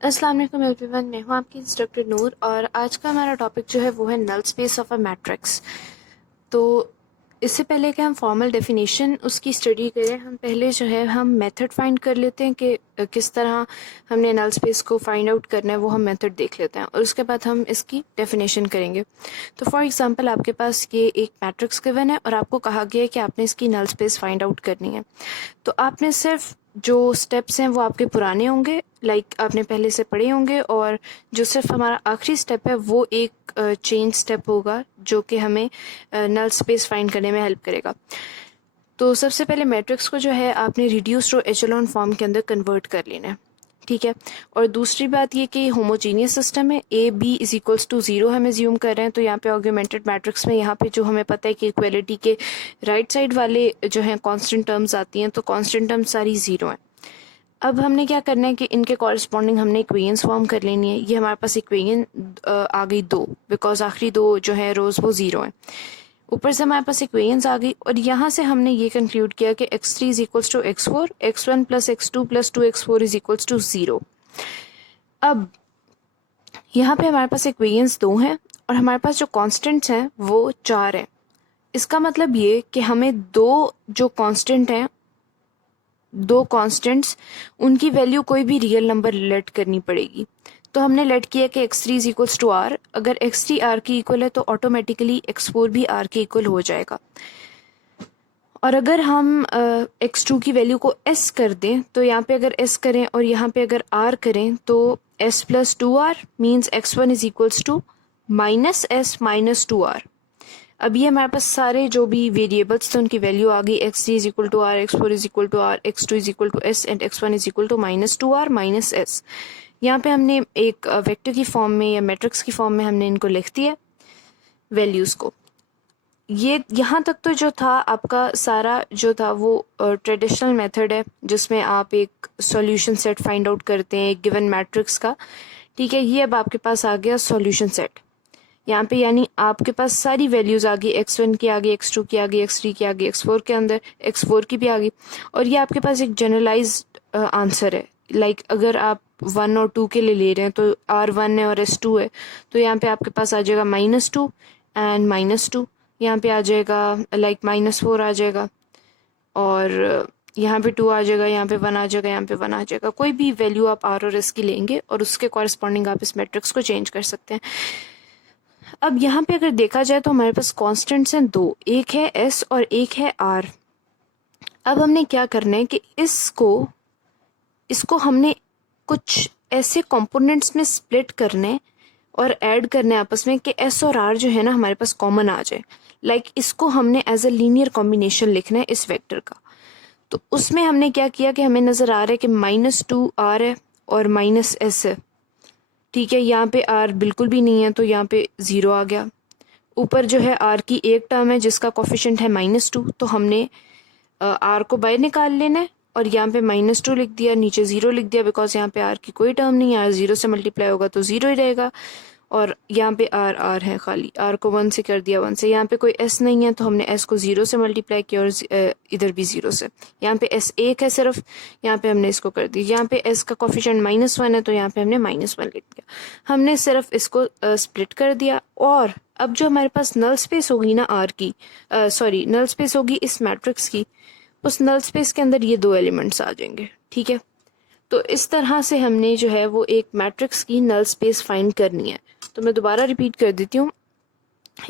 अस्सलाम वालेकुम एवरीवन, मैं हूं आपकी इंस्ट्रक्टर नूर और आज का हमारा टॉपिक जो है वो है null space of a matrix. तो इससे पहले कि हम फॉर्मल डेफिनेशन उसकी स्टडी करें, हम पहले जो है हम मेथड फाइंड कर लेते हैं कि किस तरह हमने नल स्पेस को फाइंड आउट करना है, वो हम मेथड देख लेते हैं और उसके बाद हम इसकी डेफिनेशन करेंगे। तो फॉर एग्जांपल आपके पास ये एक मैट्रिक्स गिवन है और आपको कहा गया है कि आपने इसकी नल स्पेस फाइंड आउट करनी है। तो आपने सिर्फ जो स्टेप्स हैं वो आपके पुराने होंगे, लाइक आपने पहले से पढ़े होंगे, और जो सिर्फ हमारा आखिरी स्टेप है वो एक चेंज स्टेप होगा जो कि हमें नल स्पेस फाइंड करने में हेल्प करेगा। तो सबसे पहले मैट्रिक्स को जो है आपने रिड्यूस्ड और एचेलॉन फॉर्म के अंदर कन्वर्ट कर लेना है, ठीक है। और दूसरी बात ये कि होमोजीनियस सिस्टम है, A B is equals to zero हम एज्यूम कर रहे हैं। तो यहाँ पे ऑर्गुमेंटेड मैट्रिक्स में यहाँ पे जो हमें पता है कि इक्वलिटी के राइट साइड वाले जो हैं कांस्टेंट टर्म्स आती हैं, तो कांस्टेंट टर्म्स सारी जीरो हैं। अब हमने क्या करना है कि इनके कॉरस्पॉन्डिंग हमने इक्वेशंस फॉर्म कर लेनी है। ये हमारे पास इक्वेशन आ गई दो, बिकॉज आखिरी दो जो है रोज वो जीरो हैं। ऊपर से हमारे पास इक्वेशंस आ गई और यहाँ से हमने ये कंक्लूड किया कि x3 is equals to x4, x1 plus x2 plus 2x4 is equals to zero. अब यहाँ पे हमारे पास इक्वेशंस दो हैं और हमारे पास जो कांस्टेंट्स हैं वो चार हैं। इसका मतलब ये कि हमें दो जो कांस्टेंट हैं, दो कांस्टेंट्स, उनकी वैल्यू कोई भी रियल नंबर लेट करनी पड़ेगी। तो हमने लेट किया कि x3 is equals to r। अगर x3 r की इक्वल है तो ऑटोमेटिकली x4 भी r के इक्वल हो जाएगा। और अगर हम x2 की वैल्यू को s कर दें, तो यहाँ पे अगर s करें और यहाँ पे अगर r करें तो s plus two R means x1 is equals to minus s minus two R. अब ये हमारे पास सारे जो भी वेरिएबल्स थे उनकी वैल्यू आ गई। x3 is equal to r, x4 is equal to r, x2 is equal to s and x1 is equal to minus two R minus s। यहाँ पे हमने एक वेक्टर की फॉर्म में या मैट्रिक्स की फॉर्म में हमने इनको लिख दिया वैल्यूज़ को। ये यहाँ तक तो जो था आपका सारा जो था वो ट्रेडिशनल मेथड है जिसमें आप एक सॉल्यूशन सेट फाइंड आउट करते हैं एक गिवन मैट्रिक्स का, ठीक है। ये अब आपके पास आ गया सॉल्यूशन सेट यहाँ पे, यानी आपके पास सारी वैल्यूज आ गई, x1 की आ गई, x2 की आ गई, x3 की आ गई, x4 के अंदर x4 की भी आ गई। और ये आपके पास एक जनरलाइज्ड आंसर है। लाइक अगर आप 1 और 2 के लिए ले रहे हैं तो r1 है और s2 है, तो यहाँ पे आपके पास आ जाएगा -2 एंड -2। यहाँ पे आ जाएगा लाइक -4 आ जाएगा और यहाँ पे 2 आ जाएगा, यहाँ पे 1 आ जाएगा, यहाँ पे 1 आ जाएगा। कोई भी वैल्यू आप r और s की लेंगे और उसके कॉरस्पॉन्डिंग आप इस मैट्रिक्स को चेंज कर सकते हैं। अब यहाँ पे अगर देखा जाए तो हमारे पास कांस्टेंट्स हैं दो, एक है s और एक है r। अब हमने क्या करना है कि इसको हमने कुछ ऐसे कंपोनेंट्स में स्प्लिट करने और ऐड करने आपस में कि s और r जो है ना हमारे पास कॉमन आ जाए। लाइक इसको हमने एज अ लीनियर कॉम्बिनेशन लिखना है इस वेक्टर का। तो उसमें हमने क्या किया कि हमें नज़र आ रहा है कि -2r है और -s है, ठीक है। यहाँ पे r बिल्कुल भी नहीं है तो यहाँ पे 0 आ गया। ऊपर जो है r की एक टर्म है जिसका कोफिशिएंट है -2, तो हमने r को बाहर निकाल लेना है और यहाँ पे -2 लिख दिया, नीचे 0 लिख दिया, बिकॉज यहाँ पे r की कोई टर्म नहीं है, r 0 से मल्टीप्लाई होगा तो 0 ही रहेगा। और यहाँ पे r है खाली, r को 1 से कर दिया 1 से। यहाँ पे कोई s नहीं है तो हमने s को 0 से मल्टीप्लाई किया और इधर भी 0 से। यहाँ पे s एक है सिर्फ, यहाँ पे हमने इसको कर दिया। यहाँ पे s का कोफिशिएंट -1 है तो यहाँ पे हमने -1 लिख दिया। हमने सिर्फ इसको स्प्लिट कर दिया। और अब जो हमारे पास नल स्पेस होगी ना r की, सॉरी नल स्पेस होगी इस मैट्रिक्स की, उस नल स्पेस के अंदर ये दो एलिमेंट्स आ जाएंगे, ठीक है। तो इस तरह से हमने जो है वो एक मैट्रिक्स की नल स्पेस फाइंड करनी है। तो मैं दोबारा रिपीट कर देती हूँ।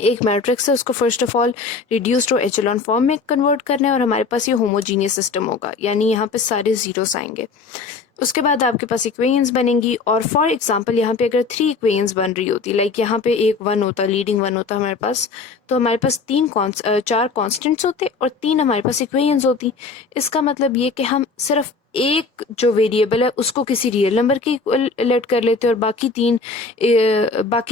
एक मैट्रिक्स है, उसको फर्स्ट ऑफ ऑल रिड्यूस्ड और एचेलॉन फॉर्म में कन्वर्ट करना है और हमारे पास ये होमोजीनियस सिस्टम होगा, यानी यहाँ पे सारे जीरोस आएंगे। उसके बाद आपके पास इक्वेशंस बनेंगी और फॉर एग्जांपल यहाँ पे अगर 3 इक्वेशंस बन रही होती, लाइक यहाँ पे एक 1 होता, लीडिंग 1 होता हमारे पास, तो हमारे पास 4 कॉन्स्टेंट्स होते और 3 हमारे पास इक्वेशंस होती। इसका मतलब ये कि हम सिर्फ एक जो वेरिएबल है उसको किसी रियल नंबर के इक्वल लेट कर लेते और बाकी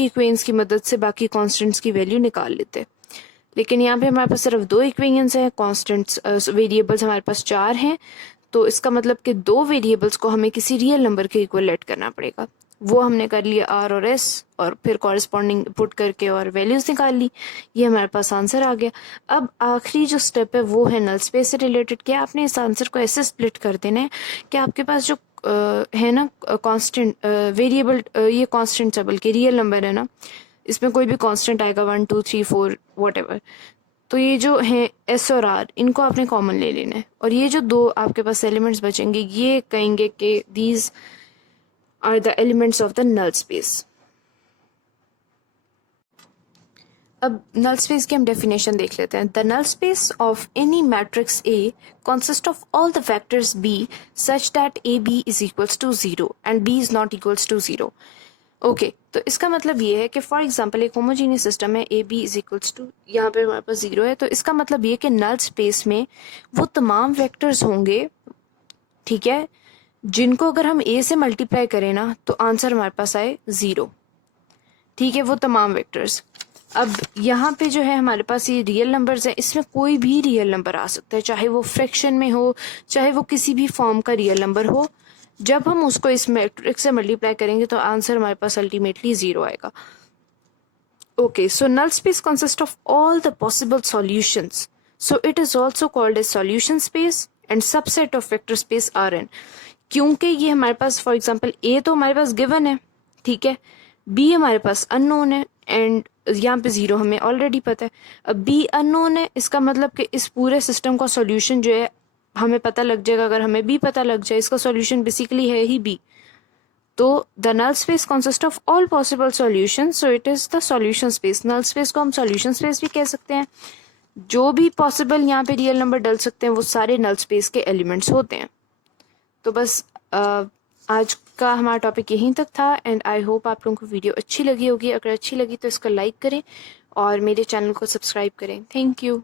इक्वेशंस की मदद से बाकी कॉन्स्टेंट्स की वैल्यू निकाल लेते। लेकिन यहाँ पे हमारे पास सिर्फ 2 इक्वेशंस हैं, कॉन्स्टेंट्स वेरिएबल्स हमारे पास 4 हैं, तो इसका मतलब कि 2 वेरिएबल्स को हमें किसी रियल नंबर के इक्वल लेट करना पड़ेगा। वो हमने कर लिया r और s और फिर कॉरस्पॉन्डिंग पुट करके और वैल्यूज निकाल ली। ये हमारे पास आंसर आ गया। अब आखिरी जो स्टेप है वो है नल स्पेस से रिलेटेड। क्या आपने इस आंसर को ऐसे स्प्लिट कर देना है कि आपके पास जो है ना कांस्टेंट वेरिएबल, ये कांस्टेंट है बल्कि रियल नंबर है ना, इसमें कोई भी कांस्टेंट आएगा 1 2 3 4 वॉट, तो ये जो है एस और आर, इनको आपने कॉमन ले लेना है, और ये जो दो आपके पास एलिमेंट्स बचेंगे ये कहेंगे कि these are the elements of the null space. अब नल स्पेस की हम डेफिनेशन देख लेते हैं। The null space of any matrix A consist of all the vectors B such that A B is equals to 0 and B is not equals to 0। Okay, तो इसका मतलब ये है कि फॉर एग्जांपल एक होमोजीनियस सिस्टम है, A B is equals to, यहाँ पे हमारे पास 0 है, तो इसका मतलब ये कि नल स्पेस में वो तमाम वेक्टर्स होंगे, ठीक है, जिनको अगर हम ए से मल्टीप्लाई करें ना तो आंसर हमारे पास आए 0, ठीक है, वो तमाम वेक्टर्स। अब यहाँ पे जो है हमारे पास ये रियल नंबर्स हैं, इसमें कोई भी रियल नंबर आ सकता है, चाहे वो फ्रैक्शन में हो, चाहे वो किसी भी फॉर्म का रियल नंबर हो। जब हम उसको इस मैट्रिक्स से मल्टीप्लाई करेंगे तो आंसर हमारे पास अल्टीमेटली 0 आएगा। Okay, so null space consist of all the possible solutions, so it is also called as solution space and subset of vector space Rn। क्योंकि ये हमारे पास फॉर एग्जांपल ए तो हमारे पास गिवन है, ठीक है, बी हमारे पास अननोन है, एंड यहाँ पे 0 हमें ऑलरेडी पता है। अब बी अननोन है, इसका मतलब कि इस पूरे सिस्टम का सॉल्यूशन जो है हमें पता लग जाएगा, अगर हमें बी पता लग जाए, इसका सॉल्यूशन बेसिकली है ही बी। तो the null space consist of all possible solution, so it is the solution space. Null space को हम सॉल्यूशन स्पेस भी कह सकते हैं। जो भी पॉसिबल यहाँ पे रियल नंबर डल सकते हैं वो सारे नल स्पेस के एलिमेंट्स होते हैं। तो बस आज का हमारा टॉपिक यहीं तक था, एंड आई होप आप लोगों को वीडियो अच्छी लगी होगी। अगर अच्छी लगी तो इसको लाइक करें और मेरे चैनल को सब्सक्राइब करें। Thank you.